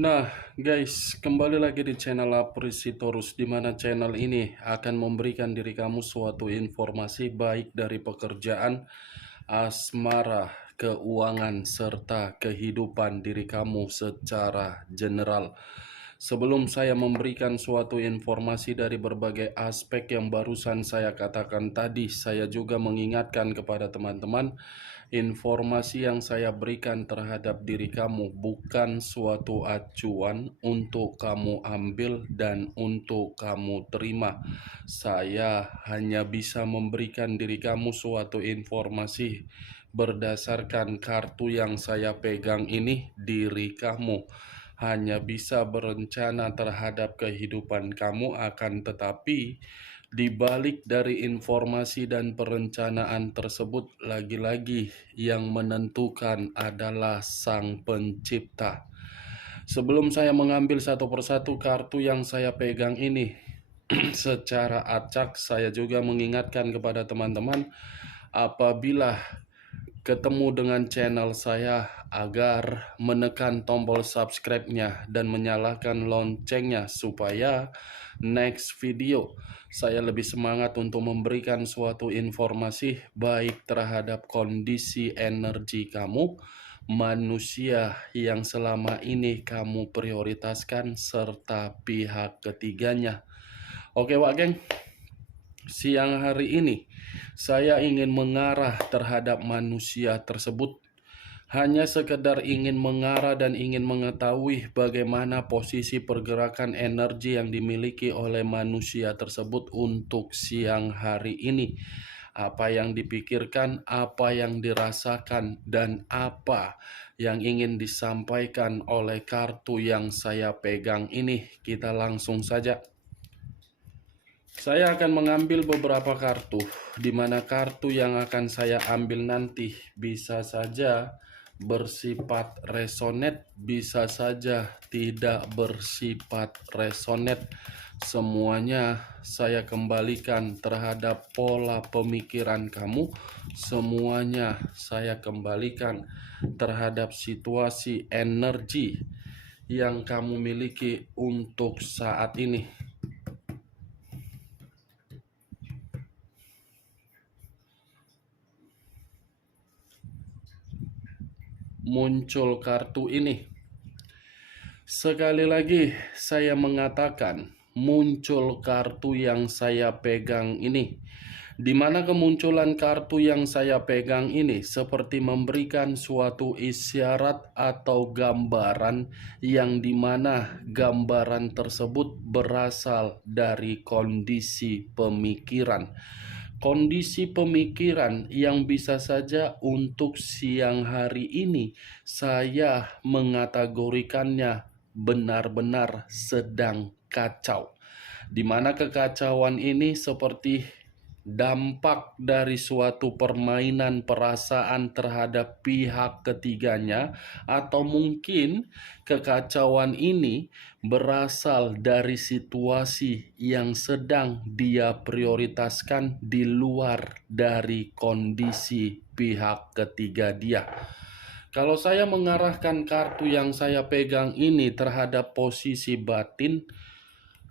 Nah, guys, kembali lagi di channel Aprisitorus, di mana channel ini akan memberikan diri kamu suatu informasi baik dari pekerjaan, asmara, keuangan, serta kehidupan diri kamu secara general. Sebelum saya memberikan suatu informasi dari berbagai aspek yang barusan saya katakan tadi, saya juga mengingatkan kepada teman-teman, informasi yang saya berikan terhadap diri kamu bukan suatu acuan untuk kamu ambil dan untuk kamu terima. Saya hanya bisa memberikan diri kamu suatu informasi berdasarkan kartu yang saya pegang ini. Diri kamu hanya bisa berencana terhadap kehidupan kamu, akan tetapi di balik dari informasi dan perencanaan tersebut, lagi-lagi yang menentukan adalah Sang Pencipta. Sebelum saya mengambil satu persatu kartu yang saya pegang ini secara acak, saya juga mengingatkan kepada teman-teman, apabila ketemu dengan channel saya, agar menekan tombol subscribe-nya dan menyalakan loncengnya supaya next video saya lebih semangat untuk memberikan suatu informasi baik terhadap kondisi energi kamu, manusia yang selama ini kamu prioritaskan, serta pihak ketiganya. Oke Wak Geng, siang hari ini saya ingin mengarah terhadap manusia tersebut. Hanya sekedar ingin mengarah dan ingin mengetahui bagaimana posisi pergerakan energi yang dimiliki oleh manusia tersebut untuk siang hari ini. Apa yang dipikirkan, apa yang dirasakan, dan apa yang ingin disampaikan oleh kartu yang saya pegang ini. Kita langsung saja. Saya akan mengambil beberapa kartu, di mana kartu yang akan saya ambil nanti bisa saja bersifat resonate, bisa saja tidak bersifat resonate. Semuanya saya kembalikan terhadap pola pemikiran kamu. Semuanya saya kembalikan terhadap situasi energi yang kamu miliki untuk saat ini. Muncul kartu ini. Sekali lagi saya mengatakan, muncul kartu yang saya pegang ini, di mana kemunculan kartu yang saya pegang ini seperti memberikan suatu isyarat atau gambaran, yang dimana gambaran tersebut berasal dari kondisi pemikiran. Kondisi pemikiran yang bisa saja untuk siang hari ini saya mengategorikannya benar-benar sedang kacau, di mana kekacauan ini seperti dampak dari suatu permainan perasaan terhadap pihak ketiganya, atau mungkin kekacauan ini berasal dari situasi yang sedang dia prioritaskan di luar dari kondisi pihak ketiga dia. Kalau saya mengarahkan kartu yang saya pegang ini terhadap posisi batin,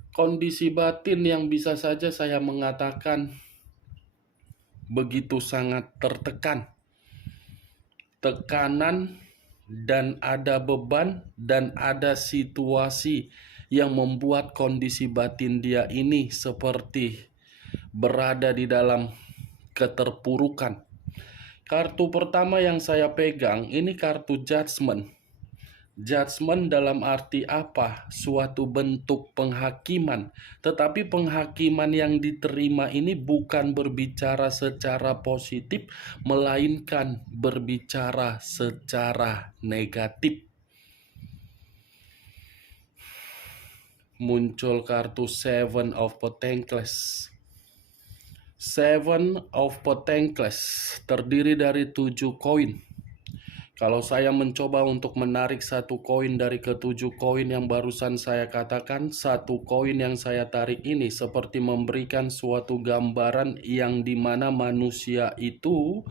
kondisi batin yang bisa saja saya mengatakan begitu sangat tertekan, tekanan, dan ada beban, dan ada situasi yang membuat kondisi batin dia ini seperti berada di dalam keterpurukan. Kartu pertama yang saya pegang ini kartu Judgment. Judgment dalam arti apa? Suatu bentuk penghakiman. Tetapi penghakiman yang diterima ini bukan berbicara secara positif, melainkan berbicara secara negatif. Muncul kartu Seven of Pentacles. Seven of Pentacles terdiri dari 7 koin. Kalau saya mencoba untuk menarik satu koin dari ketujuh koin yang barusan saya katakan, satu koin yang saya tarik ini seperti memberikan suatu gambaran yang dimana manusia itu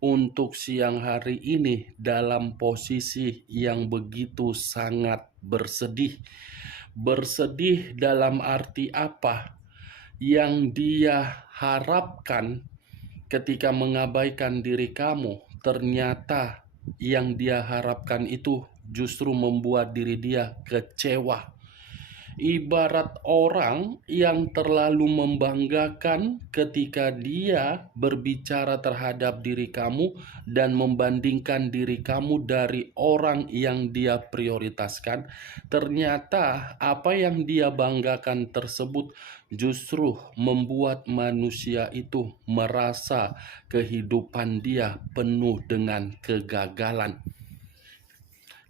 untuk siang hari ini dalam posisi yang begitu sangat bersedih. Bersedih dalam arti apa? Yang dia harapkan ketika mengabaikan diri kamu, ternyata yang dia harapkan itu justru membuat diri dia kecewa. Ibarat orang yang terlalu membanggakan ketika dia berbicara terhadap diri kamu dan membandingkan diri kamu dari orang yang dia prioritaskan. Ternyata apa yang dia banggakan tersebut justru membuat manusia itu merasa kehidupan dia penuh dengan kegagalan.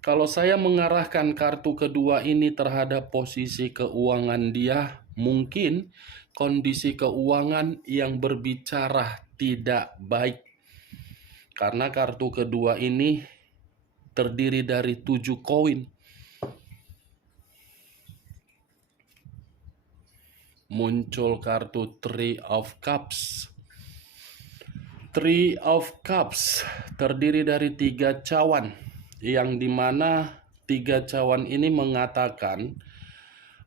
Kalau saya mengarahkan kartu kedua ini terhadap posisi keuangan dia, mungkin kondisi keuangan yang berbicara tidak baik. Karena kartu kedua ini terdiri dari 7 koin. Muncul kartu Three of Cups. Three of Cups terdiri dari 3 cawan. Yang dimana 3 cawan ini mengatakan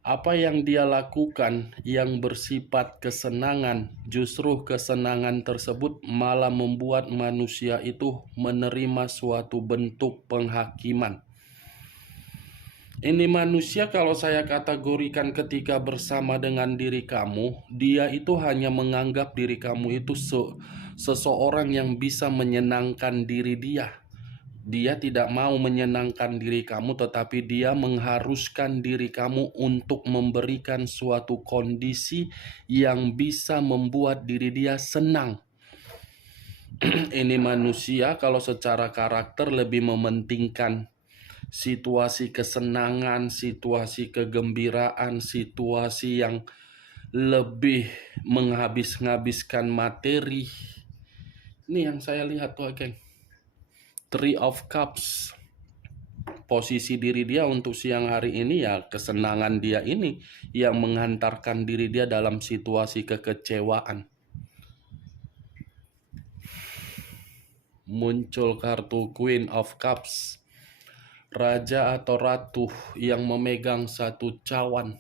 apa yang dia lakukan yang bersifat kesenangan, justru kesenangan tersebut malah membuat manusia itu menerima suatu bentuk penghakiman. Ini manusia kalau saya kategorikan ketika bersama dengan diri kamu, dia itu hanya menganggap diri kamu itu seseorang yang bisa menyenangkan diri dia. Dia tidak mau menyenangkan diri kamu, tetapi dia mengharuskan diri kamu untuk memberikan suatu kondisi yang bisa membuat diri dia senang. Ini manusia kalau secara karakter lebih mementingkan situasi kesenangan, situasi kegembiraan, situasi yang lebih menghabiskan materi. Ini yang saya lihat tuh, geng. Three of Cups. Posisi diri dia untuk siang hari ini ya kesenangan dia ini yang menghantarkan diri dia dalam situasi kekecewaan. Muncul kartu Queen of Cups. Raja atau ratu yang memegang satu cawan.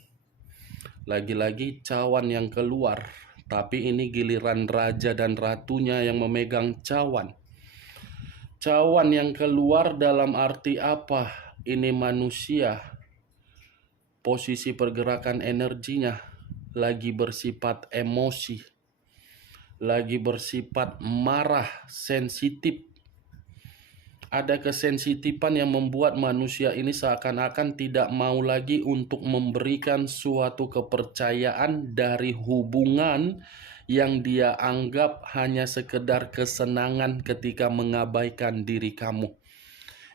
Lagi-lagi cawan yang keluar, tapi ini giliran raja dan ratunya yang memegang cawan. Cawan yang keluar dalam arti apa? Ini manusia, posisi pergerakan energinya lagi bersifat emosi, lagi bersifat marah, sensitif. Ada kesensitifan yang membuat manusia ini seakan-akan tidak mau lagi untuk memberikan suatu kepercayaan dari hubungan yang dia anggap hanya sekedar kesenangan ketika mengabaikan diri kamu.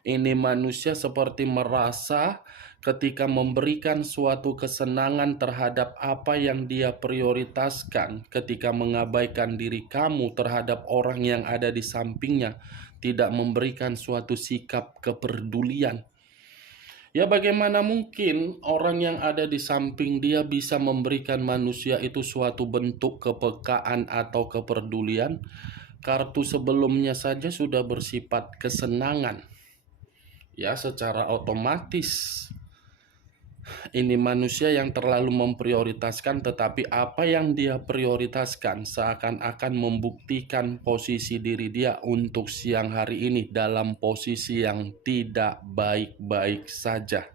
Ini manusia seperti merasa ketika memberikan suatu kesenangan terhadap apa yang dia prioritaskan, ketika mengabaikan diri kamu terhadap orang yang ada di sampingnya, tidak memberikan suatu sikap kepedulian. Ya bagaimana mungkin orang yang ada di samping dia bisa memberikan manusia itu suatu bentuk kepekaan atau kepedulian? Kartu sebelumnya saja sudah bersifat kesenangan. Ya secara otomatis ini manusia yang terlalu memprioritaskan, tetapi apa yang dia prioritaskan seakan-akan membuktikan posisi diri dia untuk siang hari ini dalam posisi yang tidak baik-baik saja.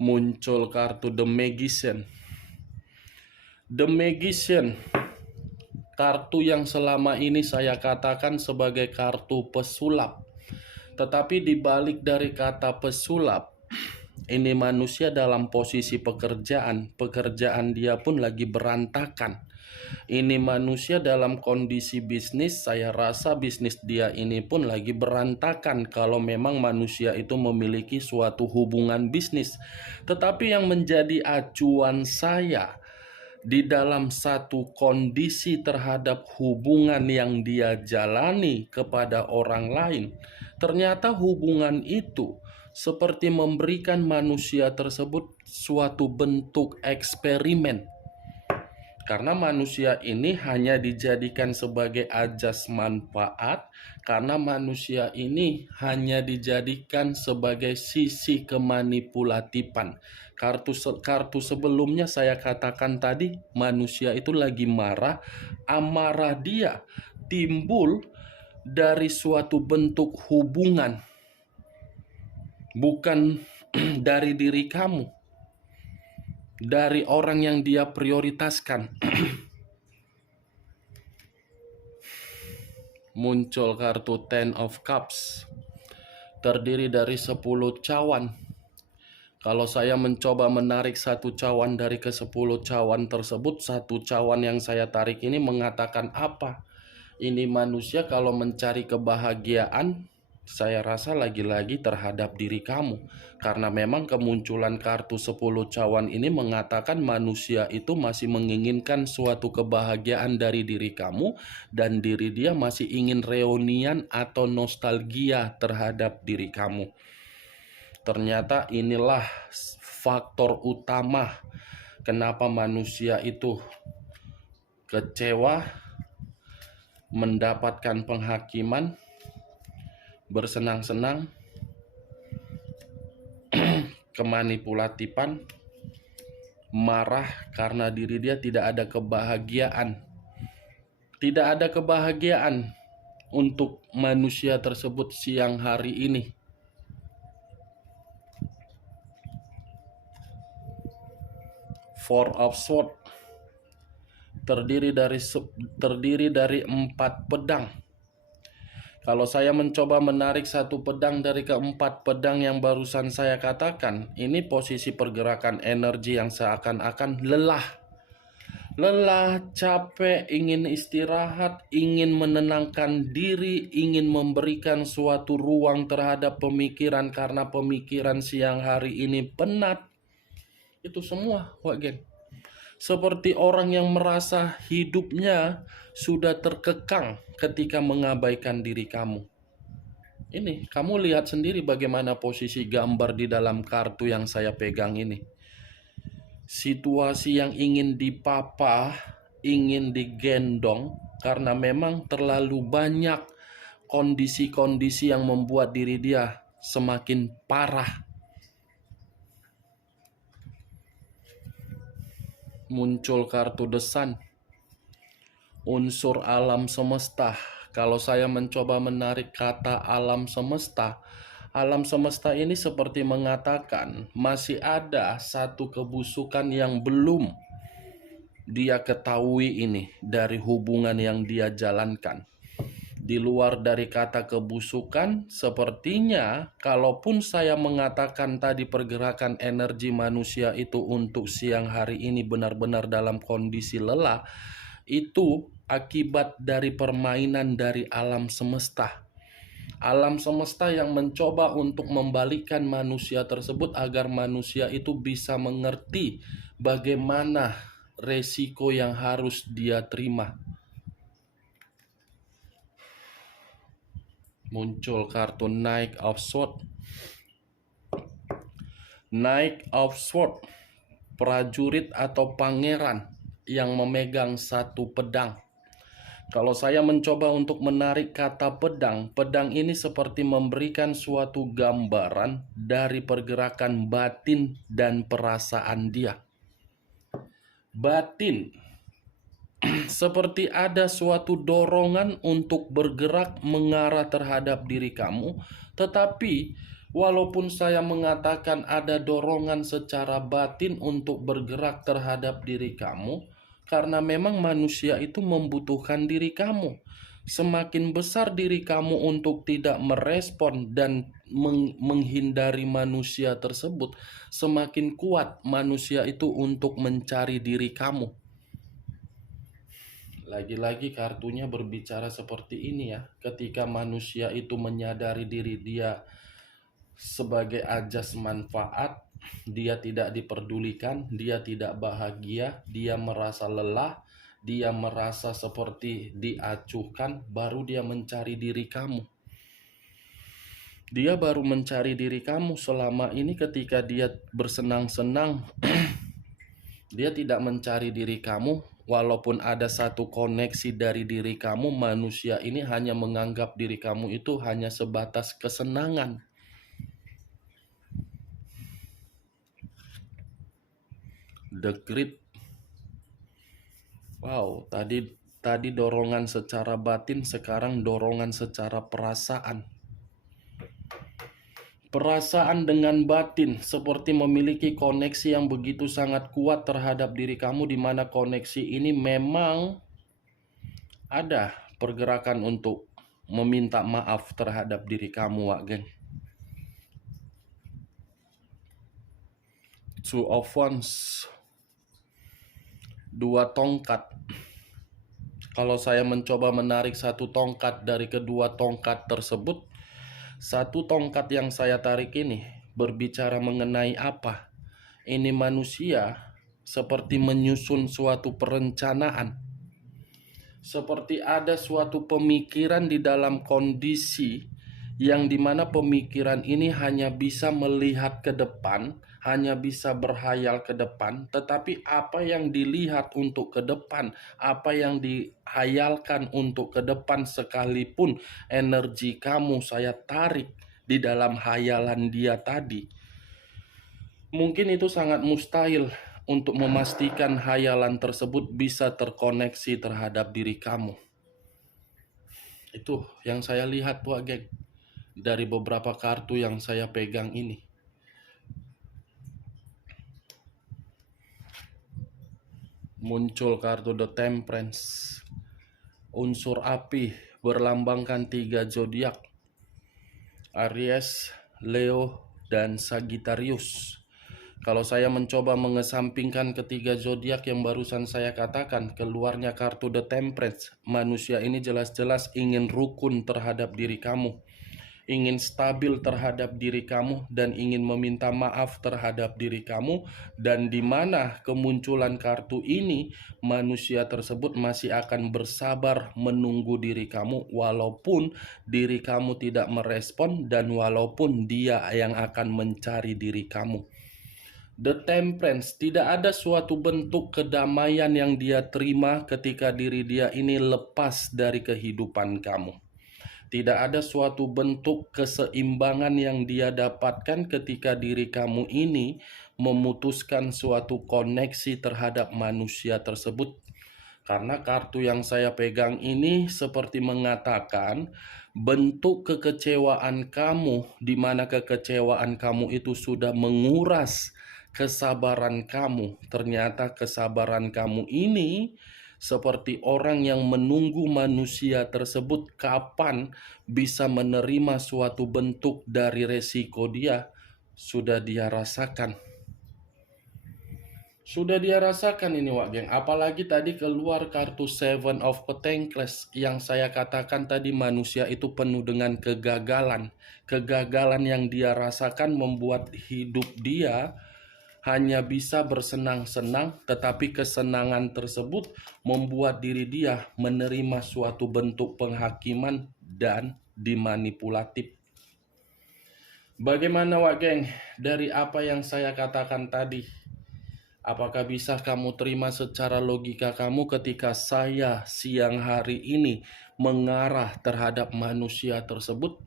Muncul kartu The Magician. The Magician, kartu yang selama ini saya katakan sebagai kartu pesulap. Tetapi di balik dari kata pesulap, ini manusia dalam posisi pekerjaan dia pun lagi berantakan. Ini manusia dalam kondisi bisnis, saya rasa bisnis dia ini pun lagi berantakan kalau memang manusia itu memiliki suatu hubungan bisnis. Tetapi yang menjadi acuan saya di dalam satu kondisi terhadap hubungan yang dia jalani kepada orang lain, ternyata hubungan itu seperti memberikan manusia tersebut suatu bentuk eksperimen. Karena manusia ini hanya dijadikan sebagai ajas manfaat, karena manusia ini hanya dijadikan sebagai sisi kemanipulatifan. Kartu sebelumnya saya katakan tadi, manusia itu lagi marah, amarah dia timbul dari suatu bentuk hubungan, bukan dari diri kamu, dari orang yang dia prioritaskan. Muncul kartu Ten of Cups, terdiri dari 10 cawan. Kalau saya mencoba menarik satu cawan dari ke-10 cawan tersebut, satu cawan yang saya tarik ini mengatakan apa? Ini manusia kalau mencari kebahagiaan, saya rasa lagi-lagi terhadap diri kamu. Karena memang kemunculan kartu 10 cawan ini mengatakan manusia itu masih menginginkan suatu kebahagiaan dari diri kamu, dan diri dia masih ingin reunian atau nostalgia terhadap diri kamu. Ternyata inilah faktor utama kenapa manusia itu kecewa, mendapatkan penghakiman, bersenang-senang, kemanipulatifan, marah karena diri dia tidak ada kebahagiaan. Tidak ada kebahagiaan untuk manusia tersebut siang hari ini. Four of Swords terdiri dari 4 pedang. Kalau saya mencoba menarik satu pedang dari ke-4 pedang yang barusan saya katakan, ini posisi pergerakan energi yang seakan-akan lelah. Lelah, capek, ingin istirahat, ingin menenangkan diri, ingin memberikan suatu ruang terhadap pemikiran karena pemikiran siang hari ini penat. Itu semua, Wagen. Seperti orang yang merasa hidupnya sudah terkekang ketika mengabaikan diri kamu. Ini, kamu lihat sendiri bagaimana posisi gambar di dalam kartu yang saya pegang ini. Situasi yang ingin dipapa, ingin digendong, karena memang terlalu banyak kondisi-kondisi yang membuat diri dia semakin parah. Muncul kartu The Sun, unsur alam semesta. Kalau saya mencoba menarik kata alam semesta ini seperti mengatakan masih ada satu kebusukan yang belum dia ketahui ini dari hubungan yang dia jalankan. Di luar dari kata kebusukan, sepertinya kalaupun saya mengatakan tadi pergerakan energi manusia itu untuk siang hari ini benar-benar dalam kondisi lelah, itu akibat dari permainan dari alam semesta. Alam semesta yang mencoba untuk membalikkan manusia tersebut agar manusia itu bisa mengerti bagaimana resiko yang harus dia terima. Muncul kartu Knight of Swords. Knight of Swords, prajurit atau pangeran yang memegang satu pedang. Kalau saya mencoba untuk menarik kata pedang, pedang ini seperti memberikan suatu gambaran dari pergerakan batin dan perasaan dia. Batin, seperti ada suatu dorongan untuk bergerak mengarah terhadap diri kamu, tetapi walaupun saya mengatakan ada dorongan secara batin untuk bergerak terhadap diri kamu, karena memang manusia itu membutuhkan diri kamu. Semakin besar diri kamu untuk tidak merespon dan menghindari manusia tersebut, semakin kuat manusia itu untuk mencari diri kamu. Lagi-lagi kartunya berbicara seperti ini ya. Ketika manusia itu menyadari diri dia sebagai ajas manfaat, dia tidak diperdulikan, dia tidak bahagia, dia merasa lelah, dia merasa seperti diacuhkan, baru dia mencari diri kamu. Dia baru mencari diri kamu selama ini ketika dia bersenang-senang. Dia tidak mencari diri kamu walaupun ada satu koneksi dari diri kamu, manusia ini hanya menganggap diri kamu itu hanya sebatas kesenangan. The Great. Wow, tadi dorongan secara batin, sekarang dorongan secara perasaan. Perasaan dengan batin seperti memiliki koneksi yang begitu sangat kuat terhadap diri kamu, di mana koneksi ini memang ada pergerakan untuk meminta maaf terhadap diri kamu, Wak Geng. Two of Wands, dua tongkat. Kalau saya mencoba menarik satu tongkat dari kedua tongkat tersebut, satu tongkat yang saya tarik ini berbicara mengenai apa? Ini manusia seperti menyusun suatu perencanaan. Seperti ada suatu pemikiran di dalam kondisi yang dimana pemikiran ini hanya bisa melihat ke depan, hanya bisa berhayal ke depan, tetapi apa yang dilihat untuk ke depan, apa yang dihayalkan untuk ke depan, sekalipun energi kamu saya tarik di dalam hayalan dia tadi, mungkin itu sangat mustahil untuk memastikan hayalan tersebut bisa terkoneksi terhadap diri kamu. Itu yang saya lihat, Wak Geng, dari beberapa kartu yang saya pegang ini. Muncul kartu The Temperance. Unsur api berlambangkan 3 zodiak. Aries, Leo, dan Sagittarius. Kalau saya mencoba mengesampingkan ketiga zodiak yang barusan saya katakan, keluarnya kartu The Temperance. Manusia ini jelas-jelas ingin rukun terhadap diri kamu, ingin stabil terhadap diri kamu, dan ingin meminta maaf terhadap diri kamu. Dan di mana kemunculan kartu ini, manusia tersebut masih akan bersabar menunggu diri kamu, walaupun diri kamu tidak merespon, dan walaupun dia yang akan mencari diri kamu. The Temperance, tidak ada suatu bentuk kedamaian yang dia terima ketika diri dia ini lepas dari kehidupan kamu. Tidak ada suatu bentuk keseimbangan yang dia dapatkan ketika diri kamu ini memutuskan suatu koneksi terhadap manusia tersebut. Karena kartu yang saya pegang ini seperti mengatakan bentuk kekecewaan kamu, di mana kekecewaan kamu itu sudah menguras kesabaran kamu. Ternyata kesabaran kamu ini seperti orang yang menunggu manusia tersebut kapan bisa menerima suatu bentuk dari resiko dia, sudah dia rasakan. Sudah dia rasakan ini, Wak Geng. Apalagi tadi keluar kartu Seven of Pentacles yang saya katakan tadi, manusia itu penuh dengan kegagalan. Kegagalan yang dia rasakan membuat hidup dia hanya bisa bersenang-senang, tetapi kesenangan tersebut membuat diri dia menerima suatu bentuk penghakiman dan dimanipulatif. Bagaimana, Wak Geng, dari apa yang saya katakan tadi? Apakah bisa kamu terima secara logika kamu ketika saya siang hari ini mengarah terhadap manusia tersebut?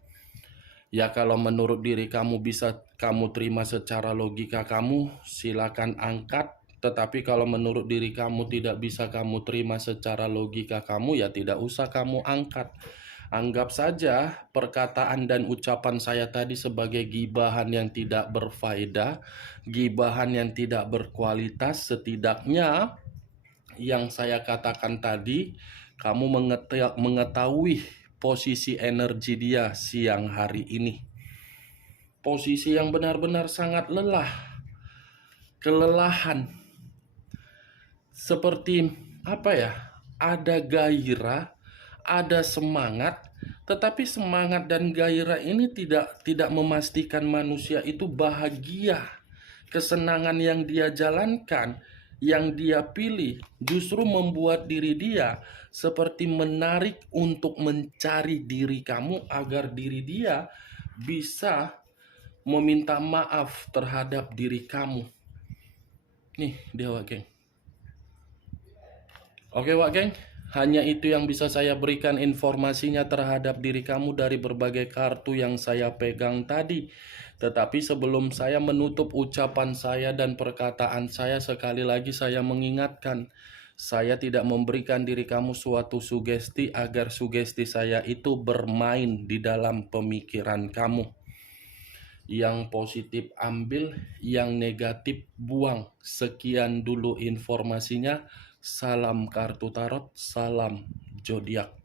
Ya, kalau menurut diri kamu bisa kamu terima secara logika kamu, silakan angkat. Tetapi kalau menurut diri kamu tidak bisa kamu terima secara logika kamu, ya tidak usah kamu angkat. Anggap saja perkataan dan ucapan saya tadi sebagai gibahan yang tidak berfaedah, gibahan yang tidak berkualitas. Setidaknya yang saya katakan tadi, kamu mengetahui posisi energi dia siang hari ini. Posisi yang benar-benar sangat lelah, kelelahan. Seperti apa ya? Ada gairah, ada semangat, tetapi semangat dan gairah ini tidak memastikan manusia itu bahagia. Kesenangan yang dia jalankan, yang dia pilih, justru membuat diri dia seperti menarik untuk mencari diri kamu agar diri dia bisa meminta maaf terhadap diri kamu. Nih dia, Wak Geng. Oke Wak Geng, hanya itu yang bisa saya berikan informasinya terhadap diri kamu dari berbagai kartu yang saya pegang tadi. Tetapi sebelum saya menutup ucapan saya dan perkataan saya, sekali lagi saya mengingatkan, saya tidak memberikan diri kamu suatu sugesti agar sugesti saya itu bermain di dalam pemikiran kamu. Yang positif ambil, yang negatif buang. Sekian dulu informasinya. Salam kartu tarot, salam zodiak.